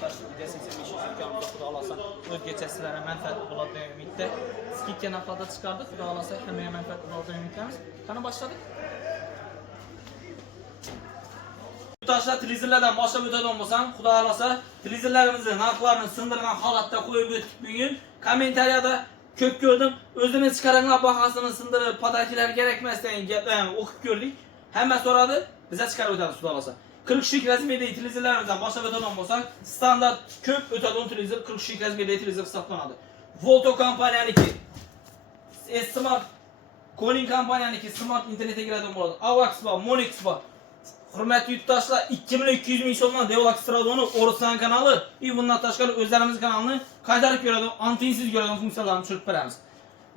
yurttaşlık D85 imkanımızda Xuda alasa öz geçəsilərə mənfəət olar deyə ümiddə. Skidkə narxlarda çıxardıq. Xuda alasa həməyə mənfəət olar deyə ümidləmiz. Qana başladıq. Yurttaşlar televizorlardan başlap ötədə olmasam, Xuda alasa televizorlarımızın narxlarını sındırğan halatda qoyub ötdük bugün. Kommentariyada köp gördüm. Özünü çıkaranlar bahasını sındırıp patakiler gerekmezden okuyup gördük. Hemen soradı. Bize çıkarıp ötədi Xuda alasa. 43'lük rəzmiyyə televizorlarımızdan başlap ötədə olmasam, standart köp ötədə televizor 43'lük rəzmiyyə televizor saxlanadı. Volto kompaniyanınki, Smart Calling kompaniyanınki Smart internete girədən болады. Avax var, Monix var. Hürmetli yurttaşlar 2200 min sonuna Deolak Stradonu Oruçlan kanalı ve bundan taşqarı özlərimiz kanalını qaytarıb görədən, antensiz görədən funksiyalarını çürüp verəmiz.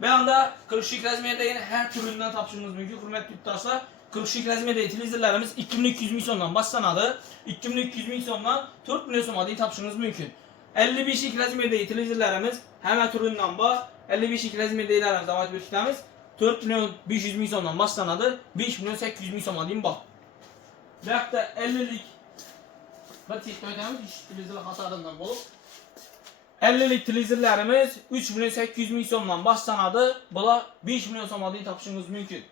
Ve anda 43'lük rəzmiyyədə yine her türündən tapışımız mümkün. Hürmetli yurttaşlar 43'lük rəzmiyyədə televizorlarımız 2200 min sondan başlanadı. 2200 min sondan 4 milyon sonuna tapışımız mümkün. 55'lik rəzmiyyədə televizorlarımız həmən türündən bax. 55'lik rəzmiyyədə davat görüşlərimiz 4 milyon 500 min sondan başlanadı. 5 milyon 800 min sonuna bax. Veyahut da 50'lik batik ödəmiz televizor hasarından olub. 50'lik televizorlarımız 3 milyon 800 min sondan başlanadı. Bula 5 milyon sonuna tapışımız mümkün.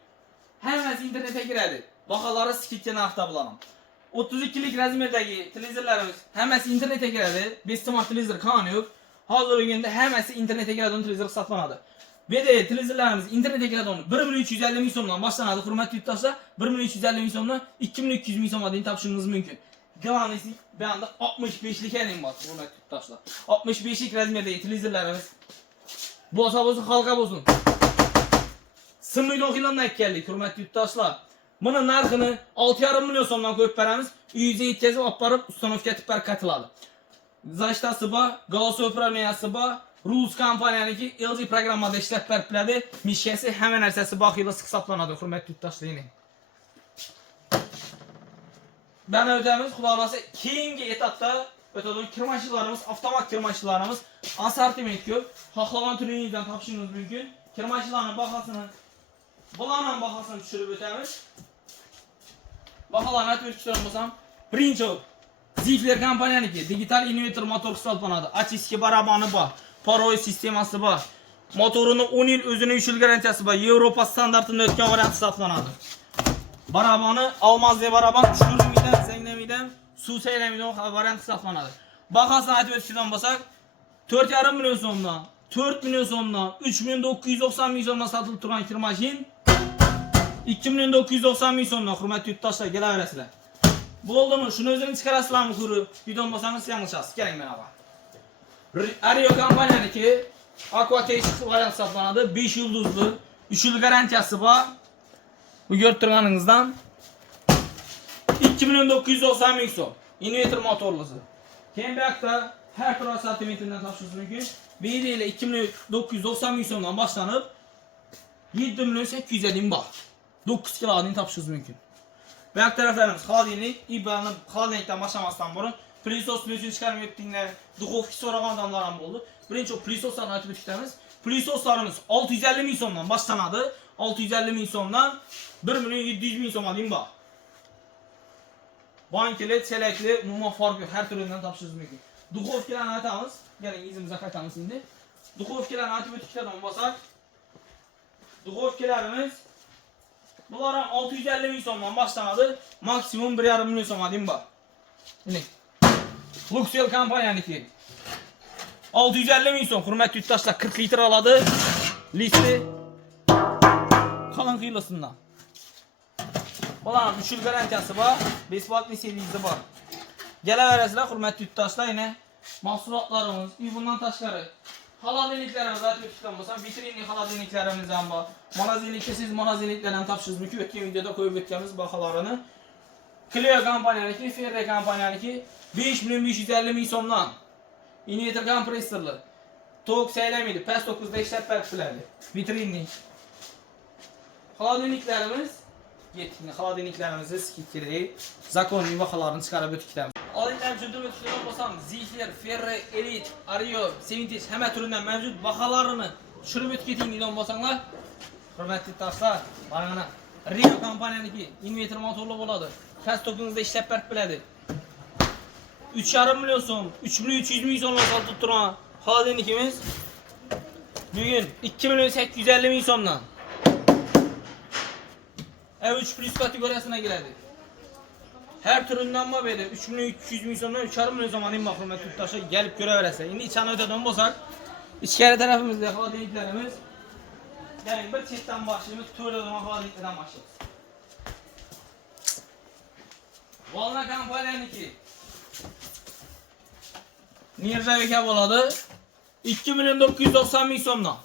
Həməsi internete girədi. Baxaları skidkə narxda bulanım. 32'lik rəzmiyyədəki televizorlarımız həməsi internete girədi. 5 smart televizor kanı yox. Hazır gündə həməsi internete girədi onun televizor saxlanadı. Ve de televizorlarımız internete girədi onu 1 milyon 350 min sondan başlanadı. Hürmetli yurttaşlar 1 milyon 350 min sondan 2 milyon 200 min sonuna tapışınız mümkün. Qalanısı bir anda 65'lik elim var hürmetli yurttaşlar. 65'lik rəzmiyyədəki televizorlarımız bolsa bolsun, xalqa bolsun. Sınmıyla oxuyulan nəkkəllik hürmetli yurttaşlar. Bunun narxını 6,5 milyon sondan qoyub verəmiz. Yüzə yetkəzib aparıb ustanovka tipər katıladı. Zaştası var, Galasoy Upravniyası var. Rus kompaniyanınki LG proqramada işlət bərplədi. Mişkəsi həmən ərsəsi baxıyla sıx saplanadı. Hürmetli yurttaşlar yine. Ben ödəmiz Xuda alasa keyingi etapda ötədədən kirmaşılarımız, avtomat kirmaşılarımız asortiment yox. Haxlavan türünüzdən tapışınız mümkün. Kirmaşıların baxasını, bularla baxasını düşürüb ötəmiz. Baxalarına türkçülər olmasam, birinci Zifler kompaniyanınki digital inverter motor qısaltmanadı. Atiski barabanı var. Paroy sisteması var. Motorunun 10 yıl özünün 3 yıl garantiyası var. Avropa standartında ötken variantı satlanadı. Barabanı almazlıya baraban düşürmeden, zenglemeden, su seylemeden variantı satlanadı. Bakasına ait ölçüden basak 4,5 milyon sonuna, 4 milyon sonuna, 3 milyon 990 milyon sonuna satılıp duran kirmaşin 2 milyon 990 milyon sonuna hürmetli yurttaşlar gel öylesiler. Bu oldu mu? Şunu özünü çıkarasılar mı kuru? Bidon basanız yanlış az. Gelin bana bak. Ario kompanyanınki Aquatex variant satlanadı. 5 yıldızlı, 3 yıl garantiyası var. Bu gördüğünüzden 2 milyon 990 milyon son. Inverter motorlusu. Kembeyak'ta her türlü asortimentinden tapışırız mümkün. BD ile 2 milyon 990 milyon sondan başlanıp 7 milyon 850 bin bak. 9 kilo adını tapışırız mümkün. Bəyak tərəflərimiz xaladinlik, İBA'nın xaladinlikdən başlamasından burun Plisos üçün çıxarmı etdiyinlər, Duxovki sorağan adamlarım oldu. Birinci o Plisoslarını açıb etdiklərimiz. Plisoslarımız 650 min sondan başlanadı. 650 min sondan 1 milyon 700 min son alayım bax. Bankeli, çələkli, umuma farq yox, hər türündən tapışırız mümkün. Duxovkilərini açamız. Gəlin izimizə qaytamız indi. Duxovkilərini açıb etdiklərdən basaq. Duxovkilərimiz bunlara 650 min sondan başlanadı. Maksimum 1,5 milyon son alayım bax. Yine. Luxel kompanyanınki 650 min son. Hürmetli yurttaşlar 40 litre aladı. Listi kalın kıyılısından. Bunların 3 yıl garantiyası var. 5 watt liseliyizi var. Gələ verəsilər hürmetli yurttaşlar yine mahsulatlarımız, bundan taşları. Haladeniklərimiz zaten ötükdən vitrinli haladeniklərimizdən var. Manazilikdə siz manaziliklərdən tapışırız mümkün. Ötken videoda koyub etdiyimiz baxalarını. Clio kompanyanınki, Ferre kompanyanınki 5 milyon 550 min sondan. Inverter kompresorlu. Tok seylemiydi. PES 9'da işlət bərpülərdi. Vitrinli. Haladeniklərimiz yetkinli. Haladeniklərimizi skidkiri. Zakonlu baxalarını çıxarıb ötükdən. Aletler çözdürme tuşlarına basan Zifler, Ferre, Elite, Ario, Sevinteç həmə türündən mevcut baxalarını düşürüb ötketiyin idon basanlar. Hürmetli taşlar, bana Rio kompanyanınki inverter motorlu boladı. PES 9'da işlep bərk bilədi. 3,5 milyon so'm, 3.300 ming so'mdan sotib turgan xolodilnikimiz bugun 2.850 ming so'mdan. 3 plus kategoriyasına giradi. Her türünden var böyle 3.300 ming so'mdan 3,5 milyon so'm alayım bakın yurttaşlar gelip göreverese. Endi içini öteden bolsak ichkari tarafimizda xolodilniklarimiz. Yani bir chetdan başlaymiz, to'rttadan xolodilniklardan başlaymiz. Volna kompaniyaniki. Nirjavika bo'ladi. 2.990 ming so'mdan.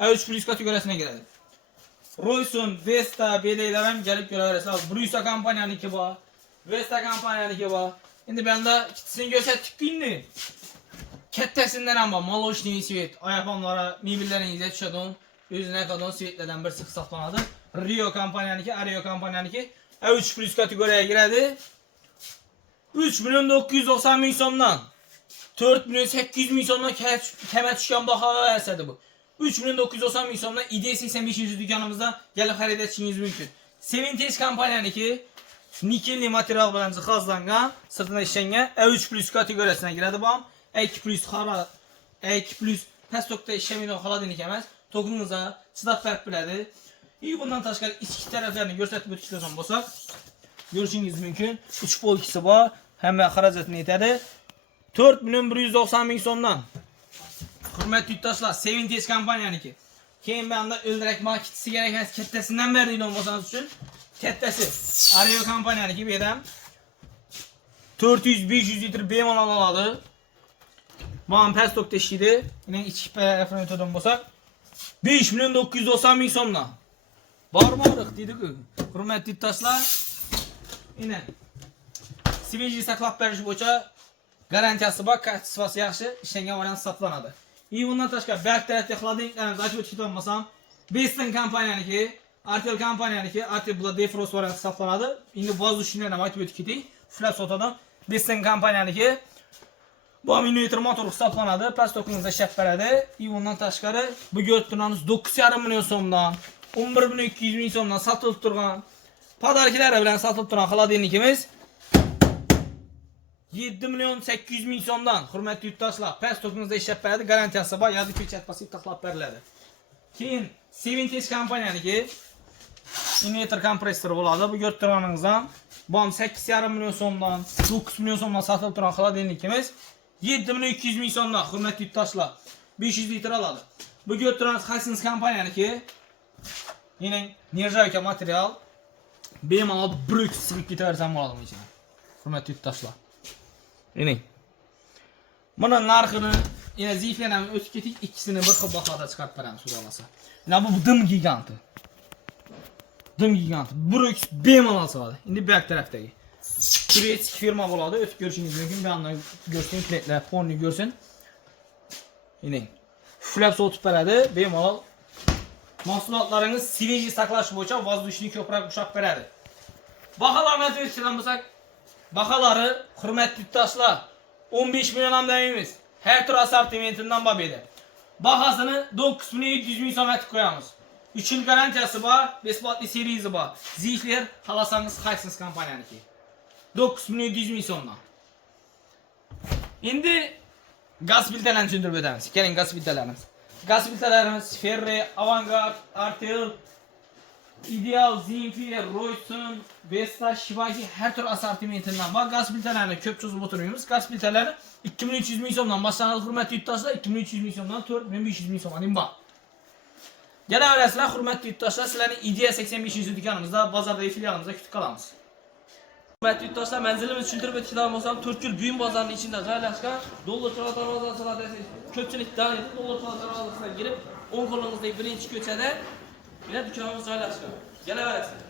3 plus kategoriyasına giradi. Royson, Vesta, BD'ler ham gelip göreverasizlar. Brusa kompaniyaniki bor. Vesta kompaniyaniki bor. Endi bunda ikisini ko'rsatib endi. Kattasidan ham bor. Молочный свет, oyapamlara, mebelleringizga tushadi. O'zine kadar svetlardan birisi hisoblanadi. Rio kompaniyaniki, Ario kompaniyaniki 3 plus kategoriyaga giradi. 3.990 ming so'mdan 4.800 ming so'mdan kama tushgan baho versadi bu. 3.990 ming so'mdan IDE 85 do'konimizdan kelib xarid etishingiz mumkin. Sevintage kompaniyaniki nikelli material bilan jihozlangan, sirtida ishlangan 3 plus kategoriyasiga giradi bu ham. 2 plus xara, 2 plus pastokda ishlamaydigan xolodilnik emas. To'g'ringizni chidab berib biladi. Bundan tashqari ichki taraflarini ko'rsatib o'tishdan bo'lsak, ko'rishingiz mumkin. 3 polkisi bor, hamma xarajatini yetadi. 4.190 ming so'mdan. Hurmatli yurtdoshlar, Sevintage kompaniyaniki. Keyin bunda o'ldirak maketisi kerak emas, kattasidan beradigan bo'lsangiz uchun kattasi Ario kompaniyaniki bu yerdan 400-500 litr bemalol oladi. Bu ham pastokda ishlaydi. Yine ichki tarafini o'tadigan bo'lsak 5.990 ming so'mdan. Barmoriq deydi-ku. Hurmatli yurtdoshlar, yine Svejli saqlab berish bo'yicha garantiyasi bor, kачествоsi yaxshi, ishlangan variant hisoblanadi. Bundan tashqari back tarafda xolodilniklarni aytib o'tishga bo'lmasam, Beston kompaniyaniki, Artel kompaniyaniki, Artel Blood Defrost variant hisoblanadi. Endi vozdушniy ham aytib o'tib keting. Flat sotadan Beston kompaniyaniki bu inverter motor hisoblanadi, pastokingizda ishlab beradi. Bundan tashqari bu ko'rib turganimiz 9,5 million so'mdan 11.200 ming so'mdan sotilib turgan podarkalari bilan sotilib turgan xolodilnikimiz 7.800 ming so'mdan. Hurmatli yurtdoshlar, pastokingizda ishlab beradi, garantiyasi bor, yozib pechat bosib taxlab beriladi. Keyin Sevintage kompaniyaniki inverter kompressor bo'ladi. Bu ko'rib turganingizdan bu ham 8,5 million so'mdan 9 million so'mdan sotilib turgan xolodilnikimiz 7.200 ming so'mdan. Hurmatli yurtdoshlar, 500 litr oladi. Bu ko'rib turganimiz Hisense kompaniyaniki. Yine nirjavika material bemalol bruk sig'ib ketaversam bo'ladi bu ichida. Hurmatli yurtdoshlar. Yine buni narxini yine ziflardan o'tib ketik, ikkisini bir xil bahoda chiqarib beramiz xudo xolasa. Mana bu dim giganti. Dim giganti. Bruk bemalol sig'adi. Endi bu yoq tarafdagi turetsiz firma bo'ladi. O'tib ko'rishingiz mumkin. Bu yerdan ko'rsin, pletlar, fonni ko'rsin. Yine flap sotib beradi, bemalol. Mahsulotlaringiz Svejli saqlash bo'yicha vozdушniy ko'proq ushlab beradi. Baholarni aytishdan bo'lsak, baholari hurmatli yurtdoshlar 15 million ham demaymiz. Her tur assortimentidan bor edi. Bahosini 9.700 ming so'm aytib qo'yamiz. 3 yil garantiyasi bor, besplatniy seriyasi bor. Zifler xalasangiz Hisense kompaniyaniki. 9.700 ming so'mdan. Endi gaz filtrlarini tushuntirib o'tamiz. Keling gaz filtrlarimiz. Gaz filtrlarimiz Ferre, Avangard, Artel, Ideal, Zinfir, Royson, Vesta, Shivaki her tür assortimentinden bor. Gaz filtrlarini ko'p cho'zib o'tirmaymiz. Gaz filtrlari 2.300 ming so'mdan boshlanadi. Hurmatli yurtdoshlar, 2.300 ming so'mdan 4.500 ming so'mdan bor. Kelaverasizlar, hurmatli yurtdoshlar, sizlarni IDE 85 do'konimizda, bozordagi filialimizda kutib qolamiz. Hurmatli yurtdoshlar, manzilimizni tushuntirib o'tishdan bo'lsam, 4 yil buyum bozorining ichida joylashgan dollar darvozasiga ko'pchilik taniydi. Dollar darvozasiga girib, o'ng qo'lingizdagi birinchi ko'chada yana do'konimiz joylashgan. Kelaverasizlar.